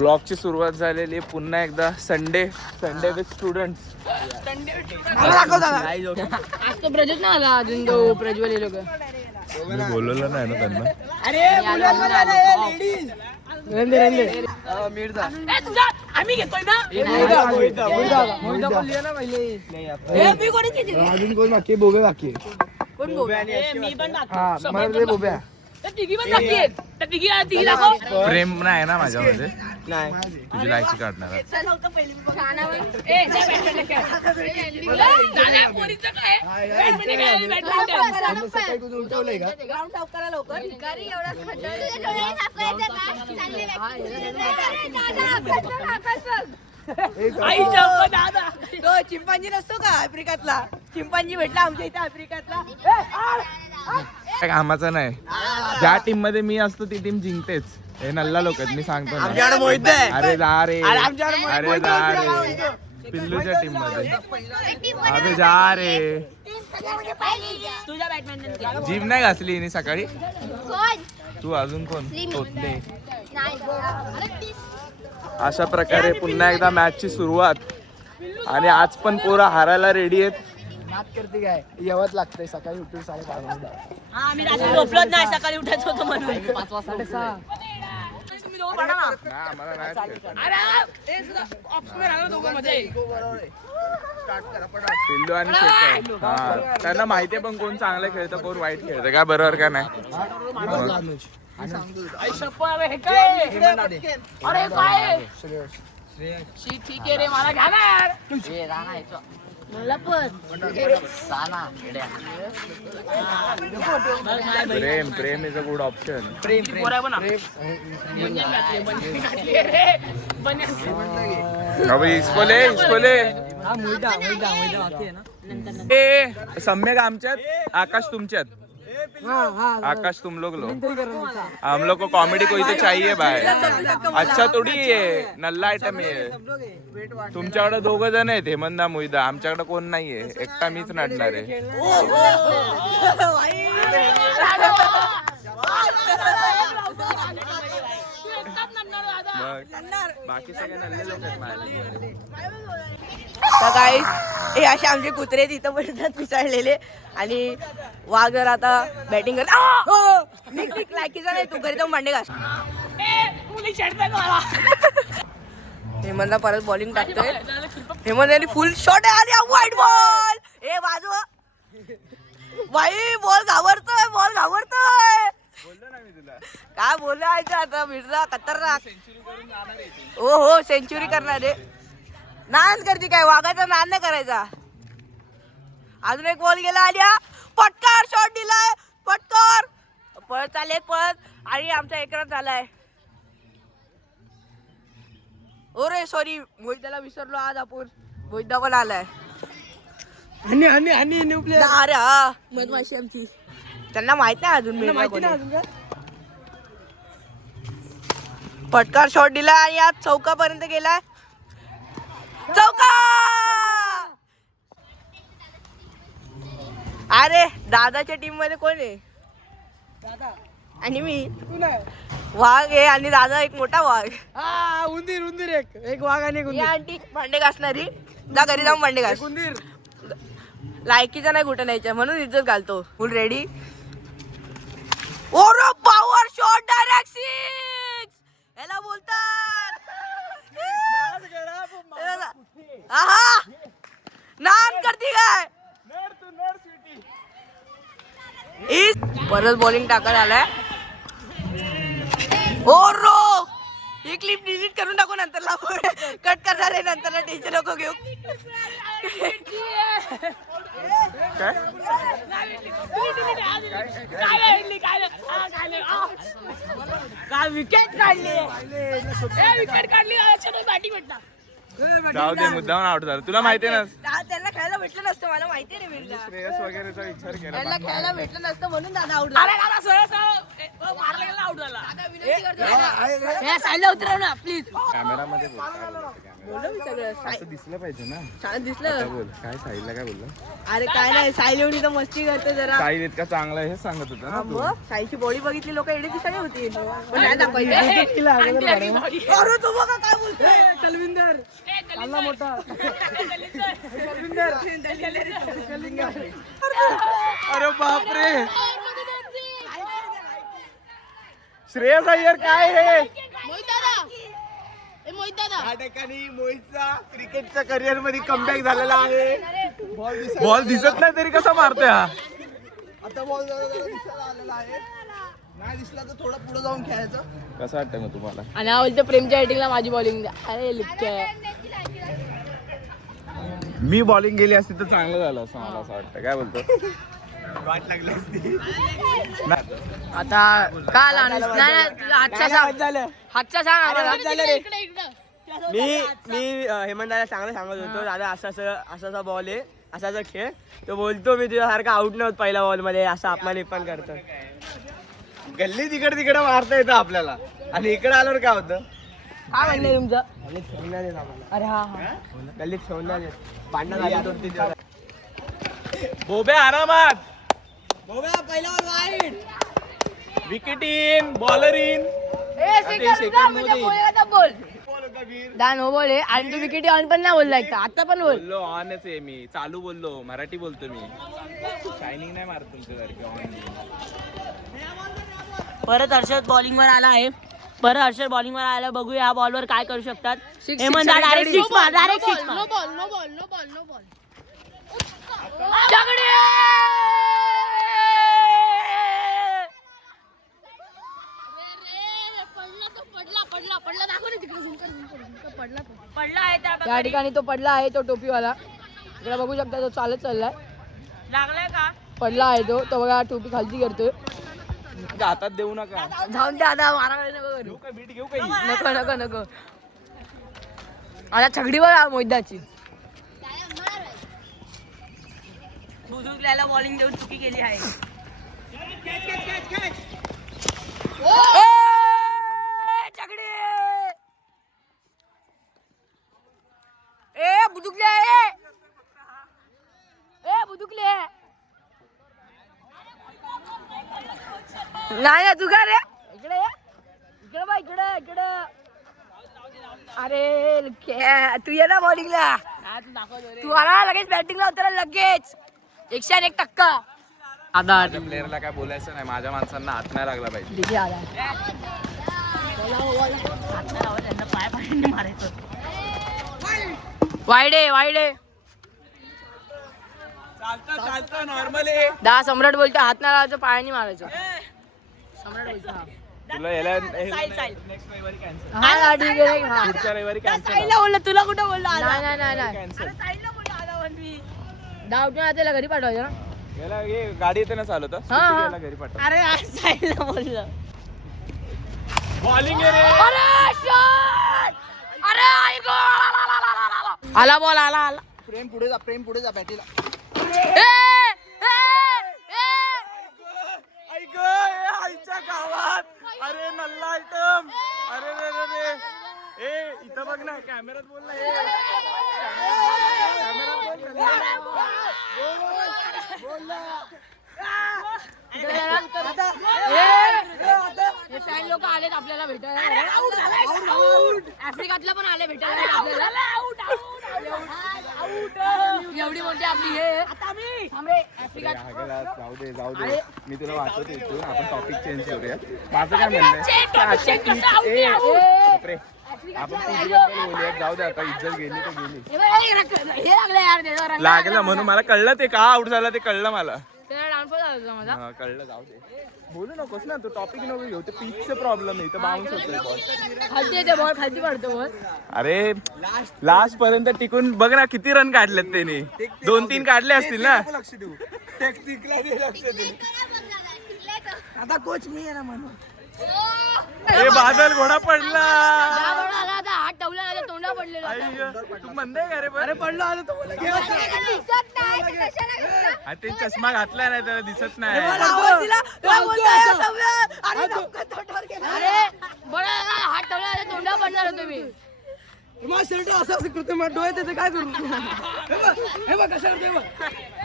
ब्लॉगची सुरुवात झालेली आहे पुन्हा एकदा. Sunday with students. आज तो प्रज्वल ना आला अजून तो प्रज्वल लोक मी बोलवलं नाही ना त्यांना. आम्ही घेतोय ना अजून कोण बाकी बोबे बाकी कोण बोब्या मी पण बोब्या प्रेम नाही ना माझ्यामध्ये. तुझी लायकी काढणार. चिंपांजी नसतो का आफ्रिकातला. चिंपांजी भेटला आमच्या इथे आफ्रिकातला. काय कामाचं नाही. ज्या टीम मध्ये मी असतो ती टीम जिंकतेच. हे नल्ला लोक आहेत मी सांगतो ना. अरे जा रे अरे जा रे पिल्लूच्या टीम मध्ये. अरे जा रे. तुझ्या बॅटमॅन जिम नाही घासली हिने सकाळी. तू अजून कोण तोतले. अशा प्रकारे पुन्हा एकदा मॅचची सुरुवात. आणि आज पण पोरं हारायला रेडी आहेत. नाद करते काय यावंच लागतंय. सकाळी उठून 5:30 वाजता. हा मी रात्री झोपलोच नाही. सकाळी उठायचं होतं म्हणून 5 वाजता 6:30. तुम्ही दोघं पडा ना. आम्हाला नाही खेळता. पिल्लू आणि शेखर. हा त्यांना माहितीये पण कोण चांगलं खेळतं कोण वाईट खेळतं. काय बरोबर का नाही. अरे काय ठीक आहे रे मला घ्या ना यार. मला पण प्रेम इज अ गुड ऑप्शन. सम्यक आमच्यात आकाश तुमच्यात. आकाश तुम लोग लो. हम लोग को कॉमेडी कोई तो चाहिए भाई. अच्छा थोडी आहे नल्ला आयटम आहे. तुमच्याकडे 2 जण आहेत हेमंदा मुईदा. आमच्याकडे कोण नाहीये. एकटा मीच नडणार आहे. बाकी सगळे नल्ले लोक आहेत माझे. तर गाईस हे असे आमचे कुत्रे तिथं पडतात पिसाळलेले. आणि वाघ जर आता बॅटिंग करत लायकीचा नाही. तू घरी जाऊन भांडे घास. हेमंत परत बॉलिंग टाकतोय. हेमंत यांनी फुल शॉट आहे. आणि वाईट बॉल. ए वाजव बाई. बॉल घाबरतोय. काय बोलायचं आता. मिर्झा खतरनाक. हो सेंचुरी करणार आहे. नाद करते काय. वाघाचा नाद नाही करायचा. अजून एक बॉल गेला. आल्या पटकार शॉट दिलाय. पटकार पळत चालले पळत. आणि आमचा एक रन झालाय. ओरे सॉरी मोहितला विसरलो. आज आपण मोहितदा पण आलाय. अरे हा मधमाशी आमची. त्यांना माहित नाही अजून. पटकार शॉट दिला आणि आज चौकापर्यंत गेलाय. चौका. अरे दादाच्या टीम मध्ये कोण आहे. दादा आणि मी. वाघ आहे आणि दादा एक मोठा वाघ. उंदीर एक वाघ आणि एक आंटी भांडे घासणारी. जा घरी जाऊन भांडे घास. लायकीचा नाही कुठे न्यायच्या म्हणून इज्जत घालतो. Full ready. Or power shot direct 6. याला बोलतात नान करती काय. परत बॉलिंग टाकत आलाय. ओरो ही क्लिप डिलीट करून टाकू. नंतर कट करणार आहे. नंतर टेन्शन नको घेऊ. काय विकेट काढली. विकेट काढली. बॅटिंग भेटणार. जाऊ दे मुद्दाम आउट झाला. तुला माहिती आहे ना त्यांना खेळायला भेटलं नसतं. मला माहिती आहे. श्रेयस वगैरेचा विचार केला. त्यांना खेळायला भेटलं नसतं म्हणून दादा आउट झाला. साईडला उतरव ना प्लीज. कॅमेरामध्ये बोल, काय बोलायचं बोललो मी सगळं. camera? असं दिसलं पाहिजे ना. छान दिसलं. आता बोल काय साहिलला काय बोलला? अरे काय नाही, साईल एवढी तर मस्ती करते जरा. साहिल इतका चांगला आहे हे सांगत होता ना तू. मग साईची बॉडी बघितली लोक एवढी दिसायला होती, पण नाही दाखवायची. अरे तू बघा काय बोलतोय. कलविंदर चालला मोठा. अरे बापरे, श्रेयस अय्यर काय हे? या ठिकाणी मोहितचा क्रिकेटच्या करिअर मध्ये कमबॅक झालेला आहे. बॉल दिसत नाही तरी कसा मारतोय हा? आता बॉल दिसायला आलेला आहे. नाही दिसला तर थोडं पुढे जाऊन खेळायचं. कसं वाटतं मग तुम्हाला? आणि हा बोलतो प्रेमच्या एटिंगला माझी बॉलिंग द्या. अरे लिप्क्या. मी बॉलिंग गेली असती तर चांगलं झालं असं मला असं वाटतं. काय बोलतो? वाट लागली असती. आता काल हातचा सांग आम्हाला. मी हेमंतला चांगलं सांगत होतो, दादा असा बॉल आहे, असा खेळ. तो बोलतो मी तुझ्यासारखा आउट नाही होत पहिल्या बॉल मध्ये, असं अपमान पण करतो. गल्ली तिकडे मारता येतं आपल्याला, आणि इकडे आल्यावर काय होतं? काय म्हणणं तुमचं? गल्लीत ठेवणार आहेत आम्हाला. अरे हा गल्लीत ठेवणार आहेत. भांडणं झाली 2-3 दिवस. बोबे आरामात. पहिला वाईट. Wicket in, bowler in. बोल दान हो बोले. आणि तू विकेट ऑन पण नाही बोलला एकदा, आता पण बोल. बोललो ऑनच आहे मी, चालू बोललो, मराठी बोलतो मी. शायनिंग नाही मारत तुमच्यासारखी ऑन. परत हर्षद बॉलिंग वर आला आहे. बघूया या बॉलवर काय करू शकतात. हेमंत डायरेक्ट सिक्स मार. No ball. त्या ठिकाणी तो पडला आहे, तो टोपीवाला. इकडे बघू शकता, तो चालत चाललाय. लागलाय का? पडला आहे तो बघा, टोपी खालती करतोय. हातात देऊ नका. जाऊन द्या आता, माराकडे नको करू. बीट घेऊ काही. नको आता छकडीवर मोहिदाची. दुसऱ्याला बॉलिंग देऊन चुकी केली आहे. छकडी बुदुकले नाही ना, तू का रे इकडे बा, इकडे. अरे तू ये ना बॉलिंगला. तू आला लगेच बॅटिंगला उतरा लगेच. 101%. आता प्लेअरला काय बोलायचं नाही, माझ्या माणसांना हात नाही लागला पाहिजे. तिथे आला. त्यांना पाय पाणी मारायचं. वाईडे चालतं नॉर्मली. सम्राट बोलतो हात नाही लावायचं, पायाने मारायचं. सम्राट बोलतो तुला याला नेक्स्ट रविवारी कॅन्सल. पुढच्या रविवारी कॅन्सल. तुला कुठं बोलला? नाही कॅन्सल. त्याला घरी पाठवायचं ना. याला हे गाडी येते ना चालवता. हा. याला घरी पाठव. अरे साईडला बोललं. बॉलिंग आहे रे. आला बॉल आला. प्रेम पुढे जा बॅटीला. ऐक आईच्या गावात. अरे नल्ला आयटम. अरे रे ए इथं बघ ना, कॅमेरात बोल ना. लोक आलेत आपल्याला भेटायला. आफ्रिकातला पण आले भेटायला आपल्याला. एवढी मोठी आपली हे जाऊ दे मी तुला वाचवतो इथून. आपण टॉपिक चेंज करूया. माझं काय म्हणणं आहे, आपण तुझ्याबद्दल बोलूया. जाऊ दे आता, इज्जत गेली तर गेली. लागलं म्हणून मला कळलं ते का आउट झाला, ते कळलं मला. कळलं. जाऊ दे, बोलू नकोस ना, तो टॉपिक नको घेऊ. ते पिचचा प्रॉब्लेम आहे, इथं बाउन्स होतोय बॉल. खालती पडतो बॉल. अरे लास्ट पर्यंत टिकून बघ ना, किती रन काढलेत त्यांनी. 2-3 काढले असतील ना. लक्ष देऊ. टेक्निकला लक्ष देऊ. आता कोच मी आहे ना म्हणून. ए बादल घोडा पडला. हात ठेवला तोंडा पडलेला. तू मंद आहे का रे? अरे पडलो आलो तो ते चष्मा घातला नाही तर दिसत नाही. अरे बरं हात ठेवला तोंडा पडणार तुम्ही. शर्ट असं असं करतोय मग डोळे त्याचं काय करू? हे बघ कसं करतोय बघ.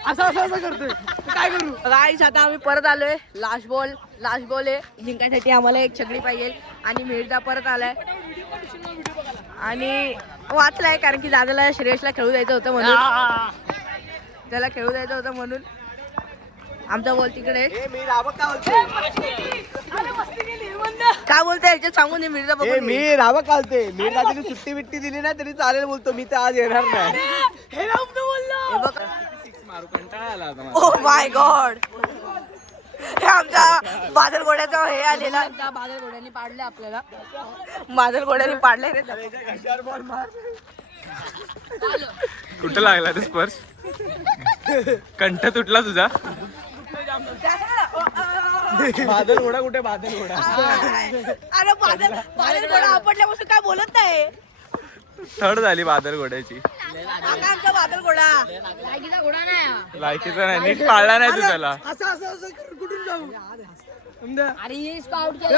असं करतोय काय करू? गाईस आता आम्ही परत आलोय. लास्ट बॉल आहे. जिंकायसाठी आम्हाला एक छकडी पाहिजे आणि मिर्झा परत आलाय आणि वाचलाय कारण की दादाला श्रेयसला खेळू द्यायचं होतं म्हणून. त्याला खेळू द्यायचं होतं म्हणून आमचा बॉल तिकडे. काय बोलतोय ह्याच्यात सांगून दे मिर्झा बघून. मी रावा कालते. मी रात्री सुट्टी बिट्टी दिली नाही तरी चालेल बोलतो. मी तर आज येणार नाही. हे बघ. मारू कंटाळा आला आता मला. Oh my God. हे आमचा बादल घोड्याचा हे आलेला. बादल घोड्यांनी पाडले आपल्याला. बादल घोड्याने पाडले रे. कुठं लागला ते स्पर्श? कंठ तुटला तुझा? बादल घोडा कुठे? बादल घोडा अरे बादल घोडा आपटल्यापासून काय बोलत नाही. थर्ड झाली बादल घोड्याची. आता आमचा बादल घोडा लायकीचा घोडा नाही. लायकीचा नाही. नीट पाळला नाही तू त्याला. असं कुठून जाऊ? अरे हे स्काउट केलं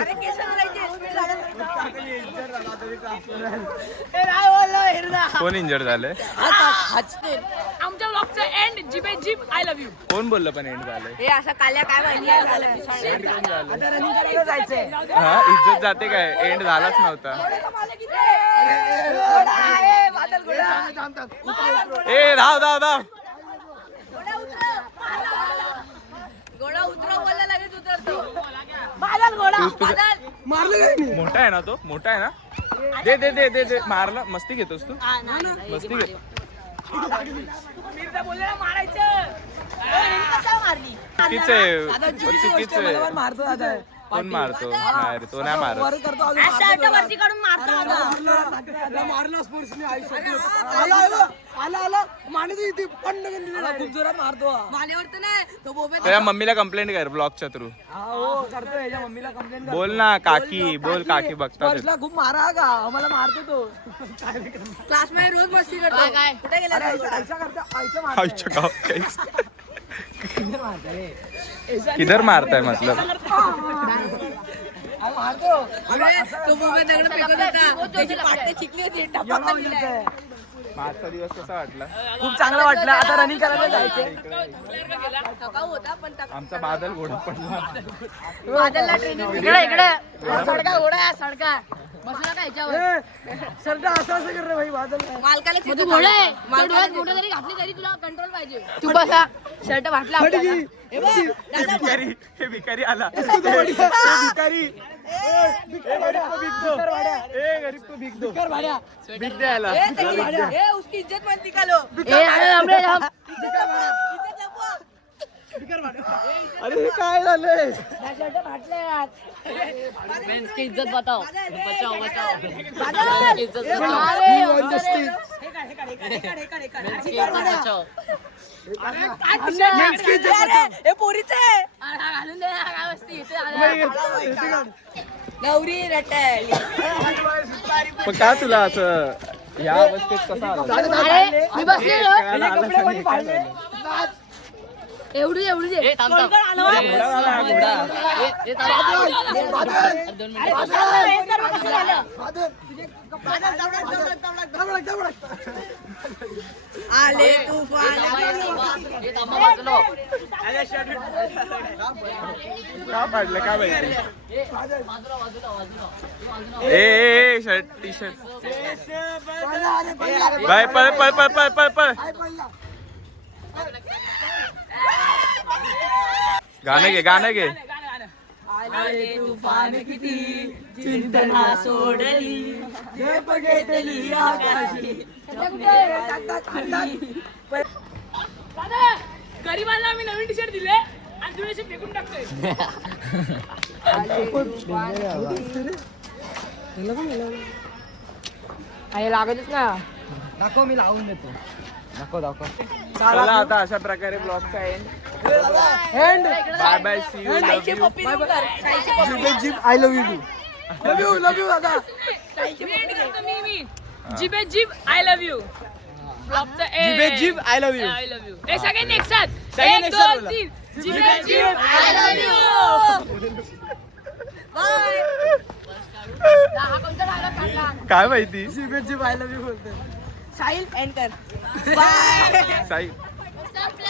अरे केस घालायचे. कोण इंजर्ड झालंय? आमच्या ब्लॉगचं एंड जिबे जिब आय लव्ह यू. कोण बोललं पण एंड झालंय? हे असं काल्या काय माहिती जायचंय. हा इज्जत जाते काय? एंड झालाच नव्हता. बादल घोडा ए धाव घोडा उतरव बोलला लगेच उतरतो. बादल घोडा बादल मारलं मोठा आहे ना तो? मोठा आहे ना? दे मारला. मस्ती घेतोस तू? मस्ती घेतो. मिर्झा बोलला मारायचं. मारली चुकीचं आहे. मारतो दादा. कोण मारतो? नाही रे, तो नाही मारत. शर्ट वरती काढून मारतो आता. मारला स्पोर्ट्सने आला माने खूप जोरात मारतो. मालेवर तर नाही तो बोबे. तुझ्या मम्मीला कंप्लेंट कर ब्लॉगच्या थ्रू. हो करतो. याच्या मम्मीला कंप्लेंट बोल ना काकी बघतात. स्पर्शला खूप मारा का? आम्हाला मारतो तो. क्लास मध्ये रोज मस्ती करतो. काय? कुठे गेला रे? आयचा करतो. आयचं मारतो. आईच्या गाव काहीच. किधर मारताय मतलब? मारतो. अरे तो बोबे दगड फेकत होता. त्याची पाटे चिकली होती. टप्पा खाल्लेला. मागचा दिवस कसा वाटला? खूप चांगलं वाटलं. आता रनिंग करायला जायचंय. थकाऊ होता पण आमचा बादल घोडा पडला. बादलला ट्रेनिंग इकडे सडका घोडा आहे सडका. बसला का ह्याच्यावर? शर्ट असं कर रे भाई. बादल मालकाला तू घोडा आहे. तू डोळ्यात घोडा जरी घातली तरी तुला कंट्रोल पाहिजे. तू बसा. शर्ट फाटला आपल्याला. हे भिकारी आला. भिकारी. भीक द्यायला. ए उसकी इज्जत मत निकालो. अरे हमरे हम इज्जत लपवा. अरे हे काय झालंय? शर्ट फाटले आज. मेंस की इज्जत बताओ. बचाओ बादल इज्जत बचाओ. मेंस की इज्जत बचाओ. हे पोरीचं आहे. घालून दे ना काय वस्ती इथे. गौरी रटली. पण का तुला असं या अवस्थेत कसा आला? अरे मी बसलेलो. घोडा एवढी दे. थांब झाला हा घोडा. आले तुफान. का पाडलं का माहिती? ए शर्ट टी शर्ट बाय. पळ. गाणं घे. आले तुफान किती चिंतना सोडली. झेप घेतली आकाशी. गरीबांना आम्ही नवीन टी शर्ट दिले आणि तुम्ही असे फेकून टाकतोय. लागतच ना. दाखव. मी लावून देतो. दाखव. चला आता अशा प्रकारे ब्लॉगचा end. Bye bye. See you. Love you. जिब आय लव्ह यू टू. जिबे जिब आय लव्ह यू जिबे जिब I love you. I love you हे सगळ्यांनी एक साथ सगळ्यांनी एक एक साथ दोन बोला. तीन जिबे जिब आय लव्ह यू हा कोणता डायलॉग काढला काय माहिती जिबे जिब आय लव्ह यू बोलतोय. साहिल एंड कर बाय साई